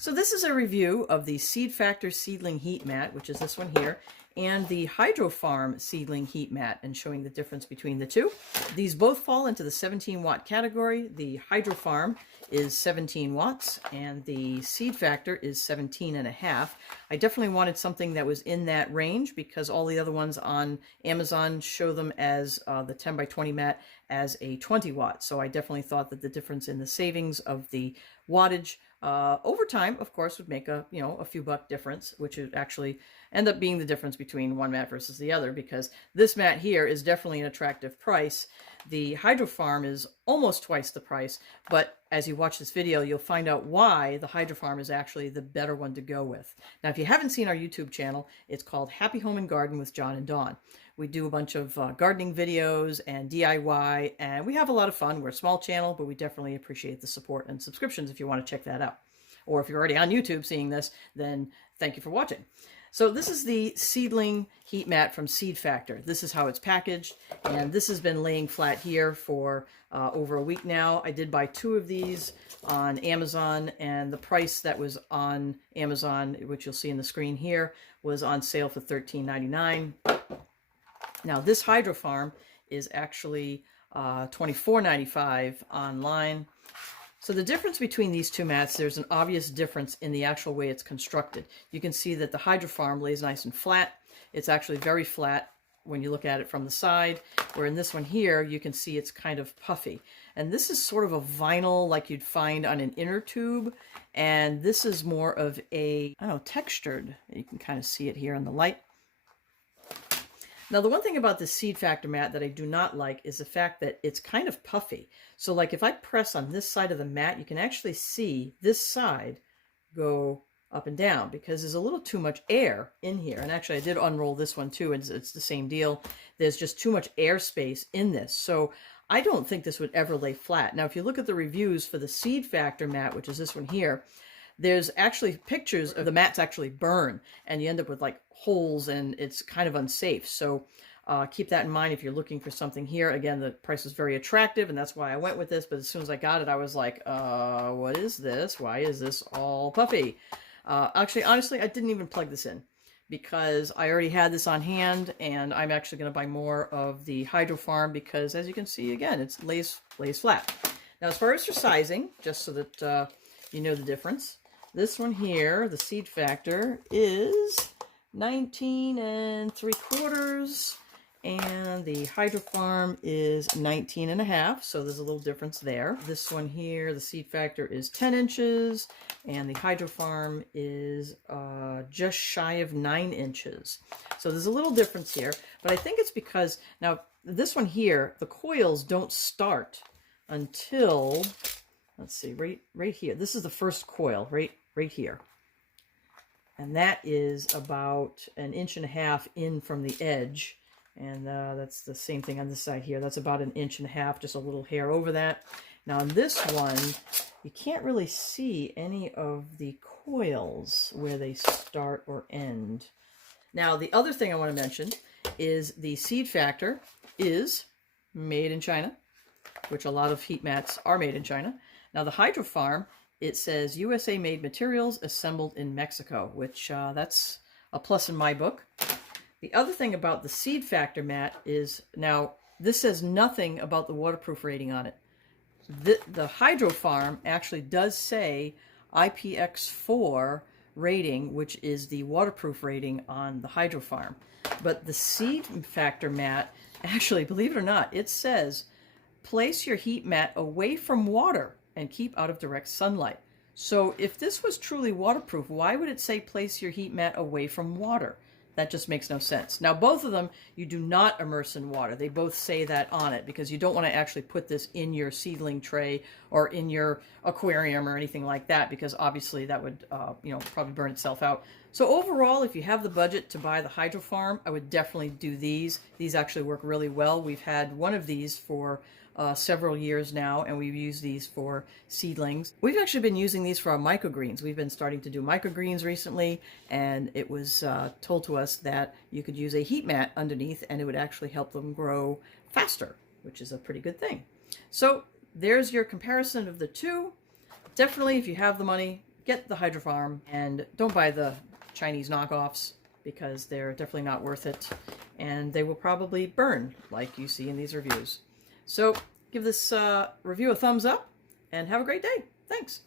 So this is a review of the SEEDFACTOR Seedling Heat Mat, which is this one here, and the HYDROFARM Seedling Heat Mat, and showing the difference between the two. These both fall into the 17 watt category. The HYDROFARM is 17 watts and the SEEDFACTOR is 17.5. I definitely wanted something that was in that range because all the other ones on Amazon show them as the 10 by 20 mat as a 20 watt. So I definitely thought that the difference in the savings of the wattage over time, of course, would make a few buck difference, which would actually end up being the difference between one mat versus the other, because this mat here is definitely an attractive price. The HYDROFARM is almost twice the price, but as you watch this video, you'll find out why the HYDROFARM is actually the better one to go with. Now, if you haven't seen our YouTube channel, it's called Happy Home and Garden with John and Dawn. We do a bunch of gardening videos and DIY, and we have a lot of fun. We're a small channel, but we definitely appreciate the support and subscriptions if you want to check that out. Or if you're already on YouTube seeing this, then thank you for watching. So this is the Seedling Heat Mat from SEEDFACTOR. This is how it's packaged, and this has been laying flat here for over a week now. I did buy 2 of these on Amazon, and the price that was on Amazon, which you'll see in the screen here, was on sale for $13.99. Now this HYDROFARM is actually $24.95 online. So the difference between these two mats, there's an obvious difference in the actual way it's constructed. You can see that the HYDROFARM lays nice and flat. It's actually very flat when you look at it from the side, where in this one here, you can see it's kind of puffy. And this is sort of a vinyl like you'd find on an inner tube. And this is more of a, I don't know, textured. You can kind of see it here in the light. Now, the one thing about the SEEDFACTOR mat that I do not like is the fact that it's kind of puffy. So like if I press on this side of the mat, you can actually see this side go up and down because there's a little too much air in here. And actually I did unroll this one too, and it's the same deal. There's just too much airspace in this. So I don't think this would ever lay flat. Now, if you look at the reviews for the SEEDFACTOR mat, which is this one here, there's actually pictures of the mats actually burn, and you end up with like holes, and it's kind of unsafe. So keep that in mind if you're looking for something here. Again, the price is very attractive, and that's why I went with this. But as soon as I got it, I was like, what is this? Why is this all puffy? Actually, honestly, I didn't even plug this in because I already had this on hand, and I'm actually going to buy more of the HYDROFARM because, as you can see, again, it lays flat. Now, as far as for sizing, just so that you know the difference, this one here, the SEEDFACTOR, is 19 3/4, and the HYDROFARM is 19.5, so there's a little difference there. This one here, the SEEDFACTOR, is 10 inches, and the HYDROFARM is just shy of 9 inches. So there's a little difference here, but I think it's because, now, this one here, the coils don't start until, let's see, right here. This is the first coil, right here. And that is about 1.5 inches in from the edge. And that's the same thing on this side here. That's about 1.5 inches, just a little hair over that. Now on this one, you can't really see any of the coils where they start or end. Now, the other thing I want to mention is the SEEDFACTOR is made in China, which a lot of heat mats are made in China. Now the HYDROFARM, it says USA made materials assembled in Mexico, which that's a plus in my book. The other thing about the SEEDFACTOR mat is, now this says nothing about the waterproof rating on it. The HYDROFARM actually does say IPX4 rating, which is the waterproof rating on the HYDROFARM. But the SEEDFACTOR mat, actually, believe it or not, it says place your heat mat away from water and keep out of direct sunlight. So if this was truly waterproof, why would it say place your heat mat away from water? That just makes no sense. Now, both of them, you do not immerse in water. They both say that on it because you don't want to actually put this in your seedling tray or in your aquarium or anything like that, because obviously that would, probably burn itself out. So overall, if you have the budget to buy the HYDROFARM, I would definitely do these. These actually work really well. We've had one of these for several years now, and we've used these for seedlings. We've actually been using these for our microgreens. We've been starting to do microgreens recently, and it was told to us that you could use a heat mat underneath and it would actually help them grow faster, which is a pretty good thing. So there's your comparison of the two. Definitely, if you have the money, get the HYDROFARM and don't buy the Chinese knockoffs because they're definitely not worth it, and they will probably burn like you see in these reviews. So give this review a thumbs up and have a great day. Thanks.